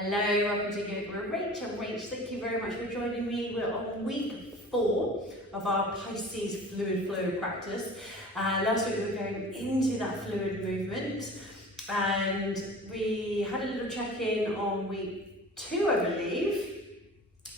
Hello, welcome to Yoga with Rach. I'm Rach. Thank you very much for joining me. We're on week 4 of our Pisces fluid flow practice. Last week we were going into that fluid movement and we had a little check-in on week 2, I believe.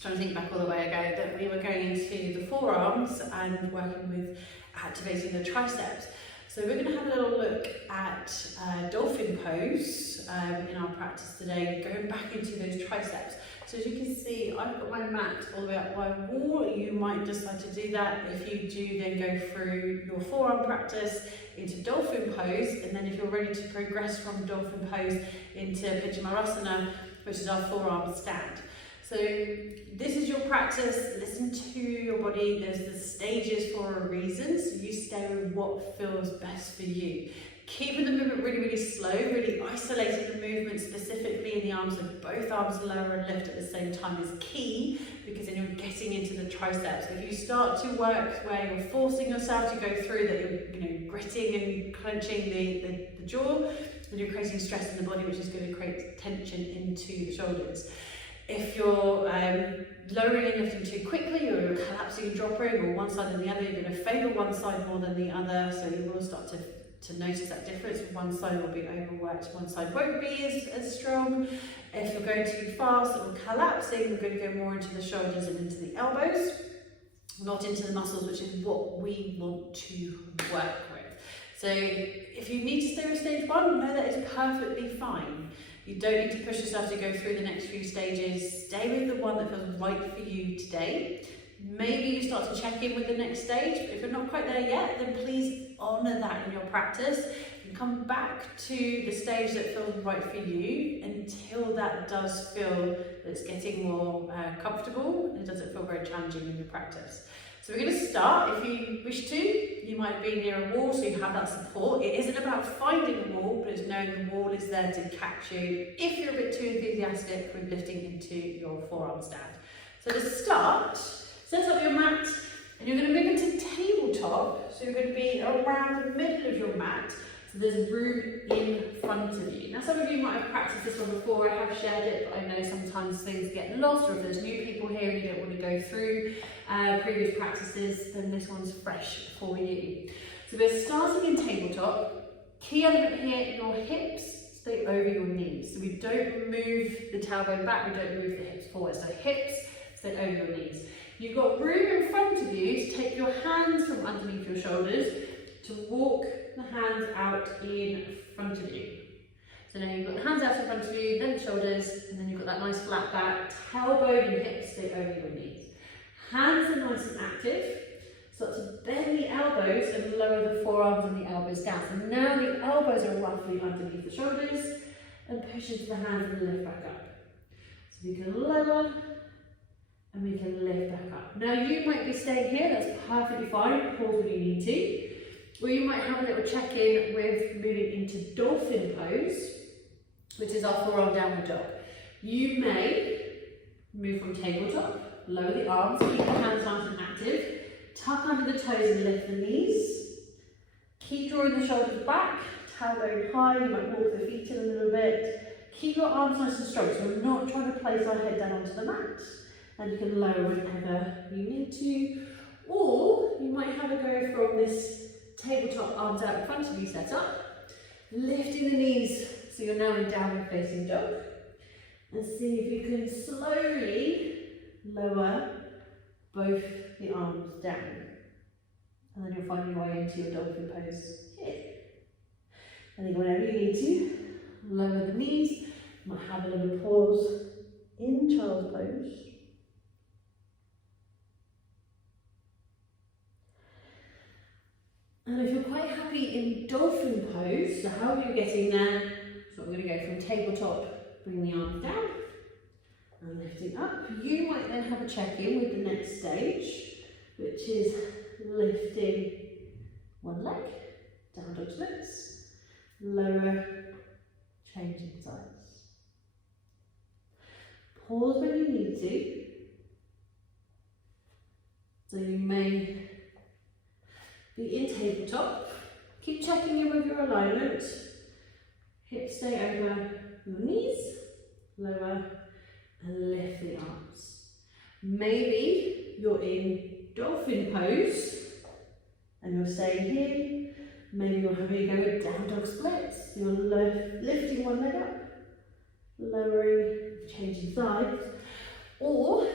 Trying to think back all the way ago, that we were going into the forearms and working with activating the triceps. So we're going to have a little look at dolphin pose in our practice today, going back into those triceps. So as you can see, I've got my mat all the way up my wall. You might decide to do that. If you do, then go through your forearm practice into dolphin pose, and then if you're ready to progress from dolphin pose into Piccamarasana, which is our forearm stand. So this is your practice. Listen to your body. There's the stages for a reason, so you stay with what feels best for you. Keeping the movement really, really slow, really isolating the movement specifically in the arms, so both arms lower and lift at the same time is key, because then you're getting into the triceps. If you start to work where you're forcing yourself to go through that, you're gritting and clenching the jaw, and you're creating stress in the body, which is going to create tension into the shoulders. If you're lowering and lifting too quickly, or you're collapsing and dropping, or one side and the other, you're going to favour one side more than the other, so you will start to notice that difference. One side will be overworked, one side won't be as strong. If you're going too fast or collapsing, we're going to go more into the shoulders and into the elbows, not into the muscles, which is what we want to work with. So if you need to stay with stage 1, know that it's perfectly fine. You don't need to push yourself to go through the next few stages. Stay with the one that feels right for you today. Maybe you start to check in with the next stage, but if you're not quite there yet, then please honour that in your practice and come back to the stage that feels right for you until that does feel that it's getting more comfortable and it doesn't feel very challenging in your practice. So we're going to start. If you wish to, you might be near a wall so you have that support. It isn't about finding the wall, but it's knowing the wall is there to catch you if you're a bit too enthusiastic with lifting into your forearm stand. So to start, set up your mat and you're going to move into tabletop. So you're going to be around the middle of your mat, so there's room in front of you. Now some of you might have practiced this one before, I have shared it, but I know sometimes things get lost, or if there's new people here and you don't want to go through previous practices, then this one's fresh for you. So we're starting in tabletop. Key element here, your hips stay over your knees. So we don't move the tailbone back, we don't move the hips forward. So hips stay over your knees. You've got room in front of you to take your hands from underneath your shoulders to walk the hands out in front of you. So now you've got the hands out in front of you, then the shoulders, and then you've got that nice flat back, tailbone and hips stay over your knees. Hands are nice and active. Start to bend the elbows and lower the forearms and the elbows down. So now the elbows are roughly underneath the shoulders, and push into the hands and lift back up. So we can lower and we can lift back up. Now you might be staying here, that's perfectly fine, pause when you need to. Or you might have a little check-in with moving into dolphin pose, which is our forearm downward dog. You may move from tabletop, lower the arms, keep the hands nice and active, tuck under the toes and lift the knees. Keep drawing the shoulders back, tailbone high, you might walk the feet in a little bit. Keep your arms nice and strong, so we're not trying to place our head down onto the mat. And you can lower whenever you need to. Or you might have a go from this tabletop arms out in front of you set up, lifting the knees so you're now in downward facing dog, and see if you can slowly lower both the arms down, and then you'll find your way into your dolphin pose here. And then whenever you need to, lower the knees. You might have a little pause in child's pose. And if you're quite happy in dolphin pose, so however you're getting there, so we're going to go from tabletop, bring the arms down, and lifting up. You might then have a check-in with the next stage, which is lifting one leg, down dog splits, lower, changing sides. Pause when you need to. So you may be in tabletop, keep checking in with your alignment, hips stay over your knees, lower, and lift the arms. Maybe you're in dolphin pose and you're staying here. Maybe you're having a go with down dog splits. You're lifting one leg up, lowering, changing sides. Or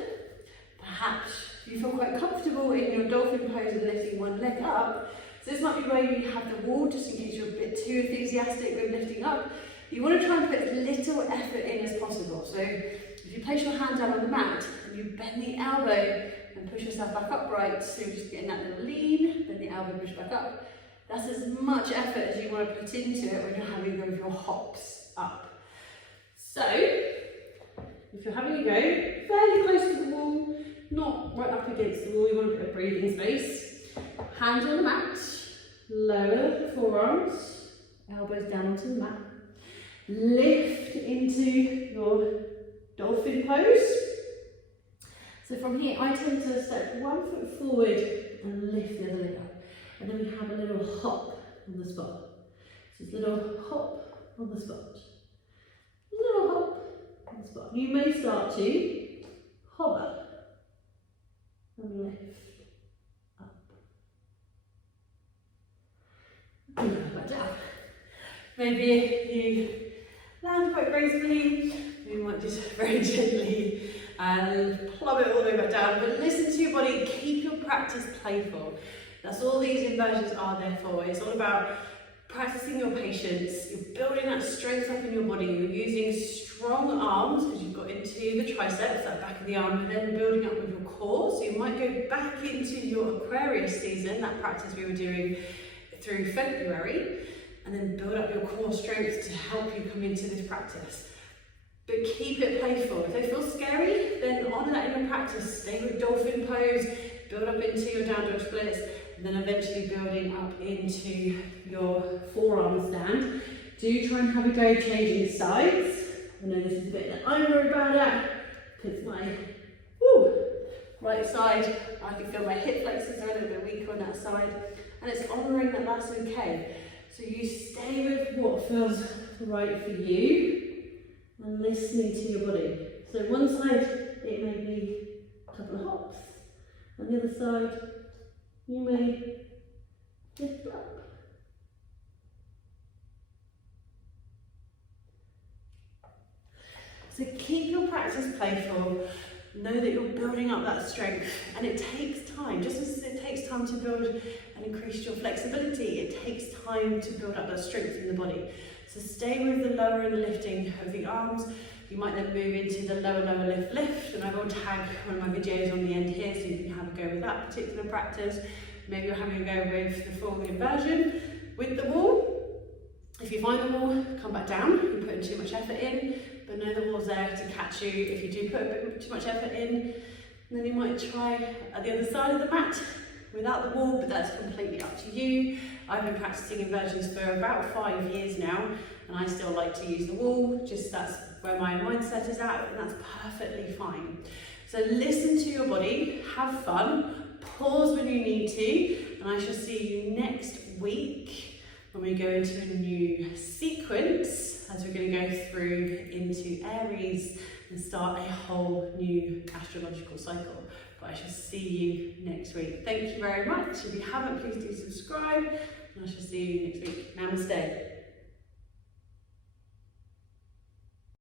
perhaps you feel quite comfortable in your dolphin pose and lifting one leg up. So this might be where you have the wall, just in case you're a bit too enthusiastic with lifting up. You want to try and put as little effort in as possible. So if you place your hand down on the mat and you bend the elbow and push yourself back upright, so you're just getting that little lean, bend the elbow, push back up. That's as much effort as you want to put into it when you're having one of your hops up. So, if you're having a go, fairly close to the wall, not right up against the wall, you want a bit of breathing space. Hands on the mat, lower the forearms, elbows down onto the mat. Lift into your dolphin pose. So from here, I tend to step 1 foot forward and lift the other leg up. And then we have a little hop on the spot. So it's a little hop on the spot. A little hop on the spot. You may start to hover and lift up. And then back down. Maybe you land quite gracefully, you might just very gently plumb it all the way back down. But listen to your body, keep your practice playful. That's all these inversions are there for. It's all about practicing your patience. You're building that strength up in your body. You're using strong arms because you've got into the triceps, that back of the arm, but then building up with your core. So you might go back into your Aquarius season, that practice we were doing through February, and then build up your core strength to help you come into this practice. But keep it playful. If they feel scary, then honour that in your practice. Stay with dolphin pose, build up into your down dog splits, and then eventually building up into your forearm stand. Do try and have a go changing sides. I know this is a bit that I'm worried about because my right side, I can feel my hip flexors are a little bit weaker on that side, and it's honouring that that's okay. So you stay with what feels right for you and listening to your body. So one side, it may be a couple of hops, and the other side, you may lift up. So keep your practice playful. Know that you're building up that strength, and it takes time. Just as it takes time to build and increase your flexibility, it takes time to build up that strength in the body. So stay with the lower and the lifting of the arms. You might then move into the lower, lift, and I will tag one of my videos on the end here so you can have a go with that particular practice. Maybe you're having a go with the full inversion with the wall. If you find the wall, come back down. You're putting too much effort in, but know the wall's there to catch you if you do put a bit too much effort in. And then you might try at the other side of the mat without the wall, but that's completely up to you. I've been practicing inversions for about 5 years now, and I still like to use the wall, just that's where my mindset is at, and that's perfectly fine. So listen to your body, have fun, pause when you need to, and I shall see you next week when we go into a new sequence, as we're going to go through into Aries and start a whole new astrological cycle. But I shall see you next week. Thank you very much. If you haven't, please do subscribe, and I shall see you next week. Namaste.